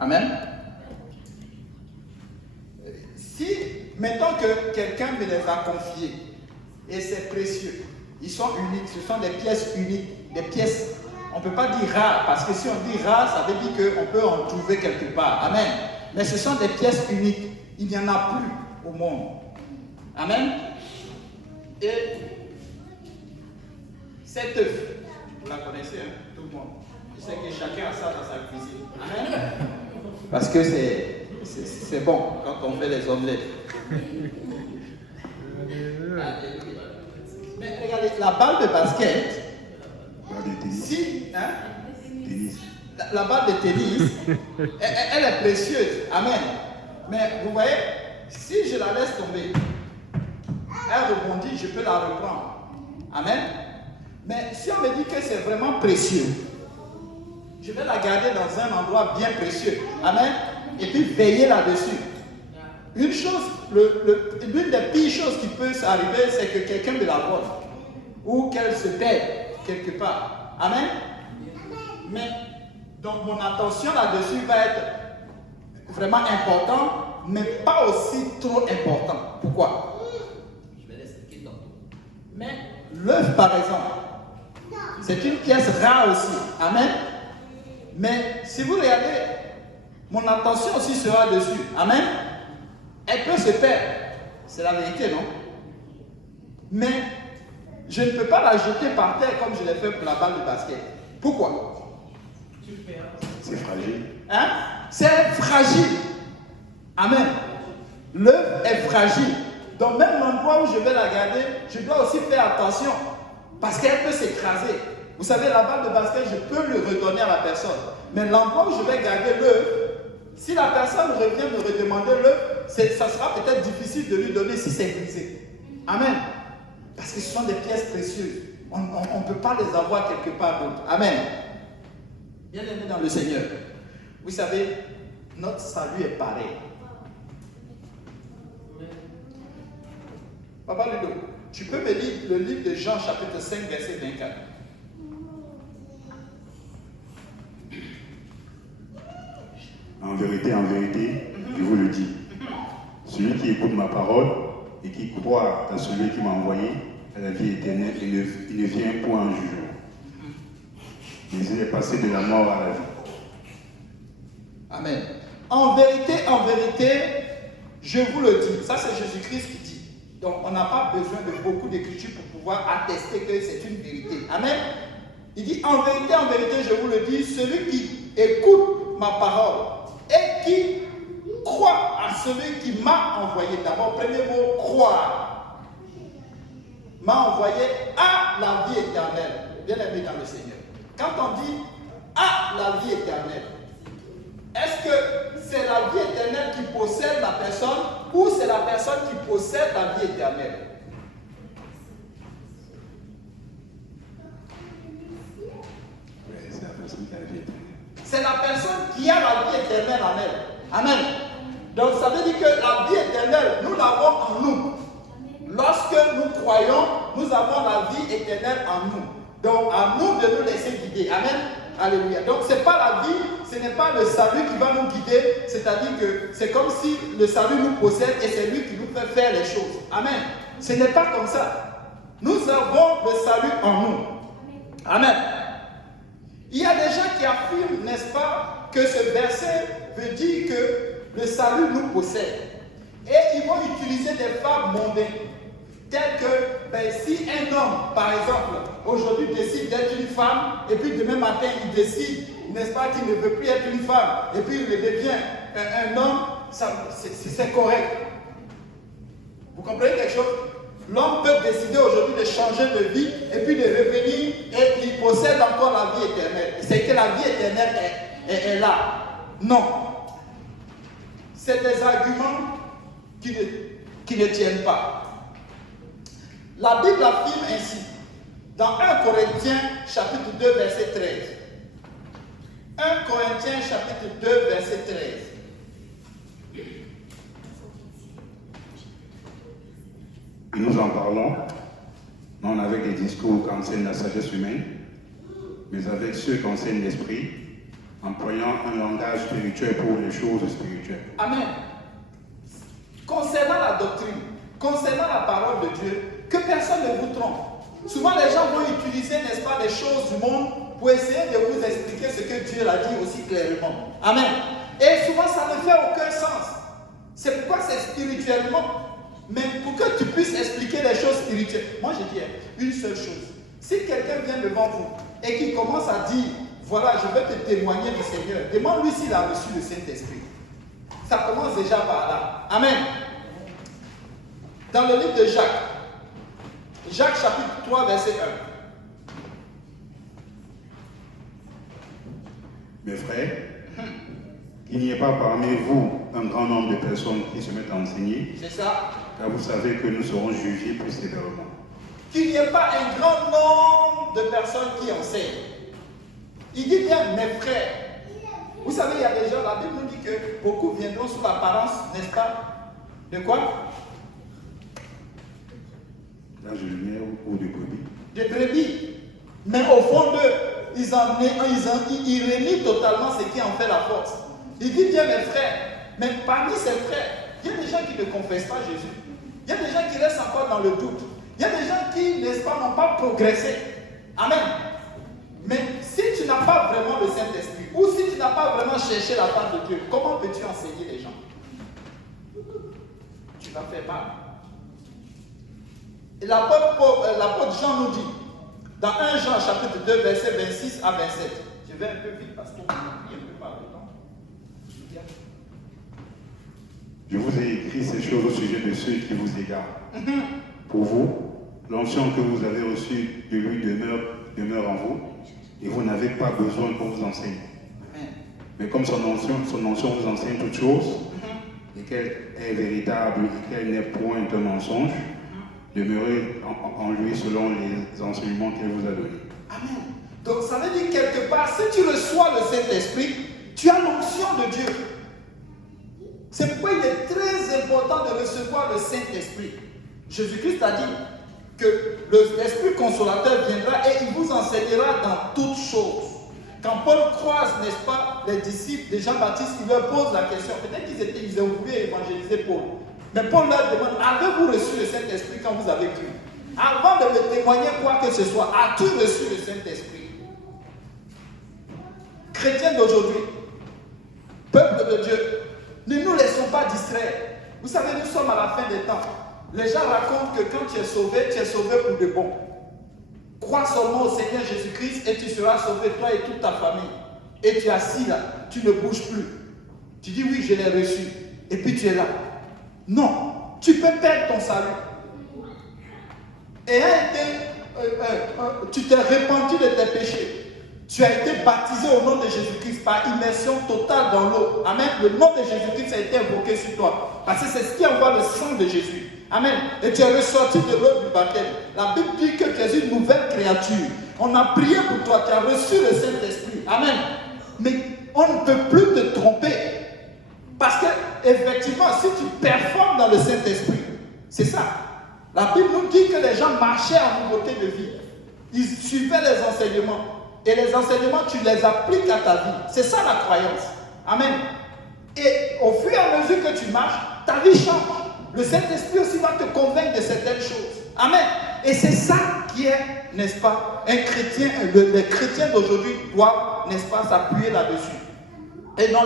Amen. Si, mettons que quelqu'un me les a confiés, et c'est précieux, ils sont uniques, ce sont des pièces uniques, des pièces, on ne peut pas dire rares, parce que si on dit rare, ça veut dire qu'on peut en trouver quelque part. Amen. Mais ce sont des pièces uniques, il n'y en a plus au monde. Amen. Et cette œuvre, vous la connaissez, hein, tout le monde. Je sais que chacun a ça dans sa cuisine. Amen. Parce que c'est bon quand on fait les omelettes. Mais regardez, la balle de basket, si, hein, la balle de tennis, elle est précieuse. Amen. Mais vous voyez, si je la laisse tomber, elle rebondit, je peux la reprendre. Amen. Mais si on me dit que c'est vraiment précieux, je vais la garder dans un endroit bien précieux. Amen. Et puis veiller là-dessus. Une chose, l'une des pires choses qui peut arriver, c'est que quelqu'un me la vole. Ou qu'elle se perde quelque part. Amen. Mais donc mon attention là-dessus va être vraiment importante, mais pas aussi trop important. Pourquoi? Je vais l'expliquer tantôt. Mais l'œuf, par exemple, c'est une pièce rare aussi. Amen. Mais si vous regardez, mon attention aussi sera dessus. Amen. Elle peut se perdre. C'est la vérité, non? Mais je ne peux pas la jeter par terre comme je l'ai fait pour la balle de basket. Pourquoi? C'est fragile. Hein? C'est fragile. Amen. L'œuf est fragile. Donc même l'endroit où je vais la garder, je dois aussi faire attention. Parce qu'elle peut s'écraser. Vous savez, la balle de basket, je peux le redonner à la personne. Mais l'endroit où je vais garder l'œuf, si la personne revient me redemander l'œuf, ça sera peut-être difficile de lui donner si c'est brisé. Amen. Parce que ce sont des pièces précieuses. On ne peut pas les avoir quelque part d'autre. Amen. Bien aimé dans le Seigneur. Vous savez, notre salut est pareil. Papa Ludo, tu peux me lire le livre de Jean chapitre 5 verset 24. En vérité, je vous le dis, celui qui écoute ma parole et qui croit à celui qui m'a envoyé a la vie éternelle et ne vient point en jugement. Mais il est passé de la mort à la vie. Amen. En vérité, je vous le dis. Ça, c'est Jésus-Christ qui dit. Donc, on n'a pas besoin de beaucoup d'écriture pour pouvoir attester que c'est une vérité. Amen. Il dit, en vérité, je vous le dis, celui qui écoute ma parole et qui croit à celui qui m'a envoyé. D'abord, premier mot, croire. M'a envoyé à la vie éternelle. Bien aimé dans le Seigneur. Quand on dit à la vie éternelle, est-ce que c'est la vie éternelle qui possède la personne ou c'est la personne qui possède la vie éternelle? C'est la personne qui a la vie éternelle. C'est la personne qui a la vie éternelle en elle. Amen. Donc ça veut dire que la vie éternelle, nous l'avons en nous. Lorsque nous croyons, nous avons la vie éternelle en nous. Donc à nous de nous laisser guider. Amen. Alléluia. Donc ce n'est pas la vie, ce n'est pas le salut qui va nous guider. C'est-à-dire que c'est comme si le salut nous possède et c'est lui qui nous fait faire les choses. Amen. Ce n'est pas comme ça. Nous avons le salut en nous. Amen. Il y a des gens qui affirment, n'est-ce pas, que ce verset veut dire que le salut nous possède. Et ils vont utiliser des fables mondaines. Telles que, si un homme, par exemple, aujourd'hui décide d'être une femme, et puis demain matin, il décide, n'est-ce pas, qu'il ne veut plus être une femme, et puis il devient un homme, c'est correct. Vous comprenez quelque chose? L'homme peut décider aujourd'hui de changer de vie, et puis de revenir, et il possède encore la vie éternelle. C'est que la vie éternelle est là. Non. C'est des arguments qui ne tiennent pas. La Bible affirme ainsi, dans 1 Corinthiens chapitre 2 verset 13. 1 Corinthiens chapitre 2 verset 13. Et nous en parlons, non avec des discours qu'enseigne la sagesse humaine, mais avec ceux qu'enseigne l'esprit, employant un langage spirituel pour les choses spirituelles. Amen. Concernant la doctrine, concernant la parole de Dieu, que personne ne vous trompe. Souvent les gens vont utiliser, n'est-ce pas, les choses du monde pour essayer de vous expliquer ce que Dieu l'a dit aussi clairement. Amen. Et souvent ça ne fait aucun sens. C'est pourquoi c'est spirituellement. Mais pour que tu puisses expliquer les choses spirituelles, moi je dis une seule chose. Si quelqu'un vient devant vous et qu'il commence à dire, voilà, je vais te témoigner du Seigneur, demande-lui s'il a reçu le Saint-Esprit. Ça commence déjà par là. Amen. Dans le livre de Jacques, Jacques chapitre 3, verset 1. Mes frères, qu'il n'y ait pas parmi vous un grand nombre de personnes qui se mettent à enseigner. C'est ça. Car vous savez que nous serons jugés plus sévèrement. Qu'il n'y ait pas un grand nombre de personnes qui enseignent. Il dit bien, mes frères. Vous savez, il y a des gens, la Bible nous dit que beaucoup viendront sous l'apparence, n'est-ce pas? De quoi? L'âge de lumière ou de brebis. De brebis. Mais au fond d'eux, ils renient totalement ce qui en fait la force. Il dit bien, mes frères. Mais parmi ces frères, il y a des gens qui ne confessent pas Jésus. Il y a des gens qui restent encore dans le doute. Il y a des gens qui, n'est-ce pas, n'ont pas progressé. Amen. Mais si tu n'as pas vraiment le Saint-Esprit, ou si tu n'as pas vraiment cherché la part de Dieu, comment peux-tu enseigner les gens? Tu vas faire mal. Et l'apôtre Jean nous dit, dans 1 Jean chapitre 2, verset 26 à 27. Je vais un peu vite parce qu'on oublie un peu par le temps. Je vous ai écrit ces choses au sujet de ceux qui vous égarent. Pour vous, l'onction que vous avez reçue de lui demeure en vous, et vous n'avez pas besoin qu'on vous enseigne. Mais comme son onction vous enseigne toutes choses, et qu'elle est véritable et qu'elle n'est point un mensonge, demeurez en lui selon les enseignements qu'elle vous a donnés. Amen. Donc ça veut dire quelque part, si tu reçois le Saint-Esprit, tu as l'onction de Dieu. C'est pourquoi il est très important de recevoir le Saint-Esprit. Jésus-Christ a dit que l'Esprit consolateur viendra et il vous enseignera dans toutes choses. Quand Paul croise, n'est-ce pas, les disciples de Jean-Baptiste, il leur pose la question. Peut-être qu'ils ont voulu évangéliser Paul. Mais Paul leur demande, avez-vous reçu le Saint-Esprit quand vous avez cru? Avant de me témoigner quoi que ce soit, as-tu reçu le Saint-Esprit? Chrétiens d'aujourd'hui, peuple de Dieu, ne nous laissons pas distraire. Vous savez, nous sommes à la fin des temps. Les gens racontent que quand tu es sauvé pour de bon. Crois seulement au Seigneur Jésus-Christ et tu seras sauvé, toi et toute ta famille. Et tu es assis là, tu ne bouges plus. Tu dis oui, je l'ai reçu. Et puis tu es là. Non, tu peux perdre ton salut. Et tu t'es repenti de tes péchés. Tu as été baptisé au nom de Jésus-Christ par immersion totale dans l'eau. Amen. Le nom de Jésus-Christ a été invoqué sur toi. Parce que c'est ce qui envoie le sang de Jésus. Amen. Et tu es ressorti de l'eau du baptême. La Bible dit que tu es une nouvelle créature. On a prié pour toi. Tu as reçu le Saint-Esprit. Amen. Mais on ne peut plus te tromper. Parce que, effectivement, si tu performes dans le Saint-Esprit, c'est ça. La Bible nous dit que les gens marchaient en nouveauté de vie. Ils suivaient les enseignements. Et les enseignements, tu les appliques à ta vie. C'est ça la croyance. Amen. Et au fur et à mesure que tu marches, ta vie change. Le Saint-Esprit aussi va te convaincre de certaines choses. Amen. Et c'est ça qui est, n'est-ce pas, un chrétien, les chrétiens d'aujourd'hui doivent, n'est-ce pas, s'appuyer là-dessus. Et non